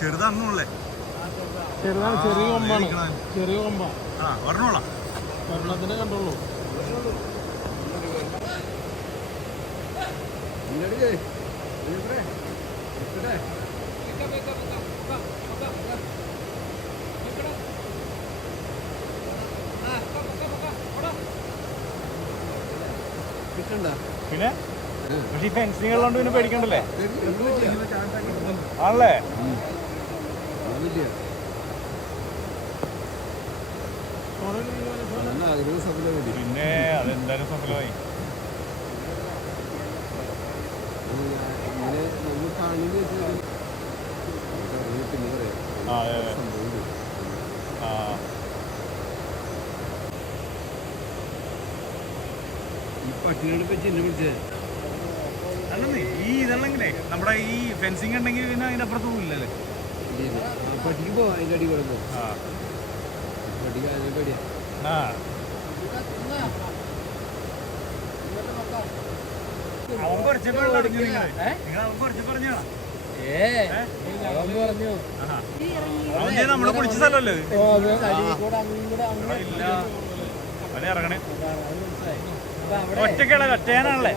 ചെറുതാണെന്നുള്ളേ. ചെറുതാണ്, ചെറിയ കൊമ്പാണ്, ചെറിയ കൊമ്പ. പറഞ്ഞോളാം, ഒരെണ്ണത്തിനെ കണ്ടോളൂ. പിന്നെ പക്ഷെ ഈ ഫെൻസിങ് ഉള്ളതുകൊണ്ട് പിന്നെ പേടിക്കണ്ടല്ലേ ആണല്ലേ. പിന്നെ അതെന്തായാലും സഫലമായി. അല്ലെന്നേ ഈ ഇതല്ലെങ്കിലേ നമ്മുടെ ഈ ഫെൻസിങ് ഉണ്ടെങ്കിൽ പിന്നെ അതിന്റെ അപ്പുറത്ത് പോകില്ലല്ലേ. അവൻ കുറച്ചപ്പോ നമ്മളെ കുളിച്ച സ്ഥലമല്ലേ ഇറങ്ങണേ. ഒറ്റക്കാണല്ലേ, ഒറ്റയാനാണല്ലേ.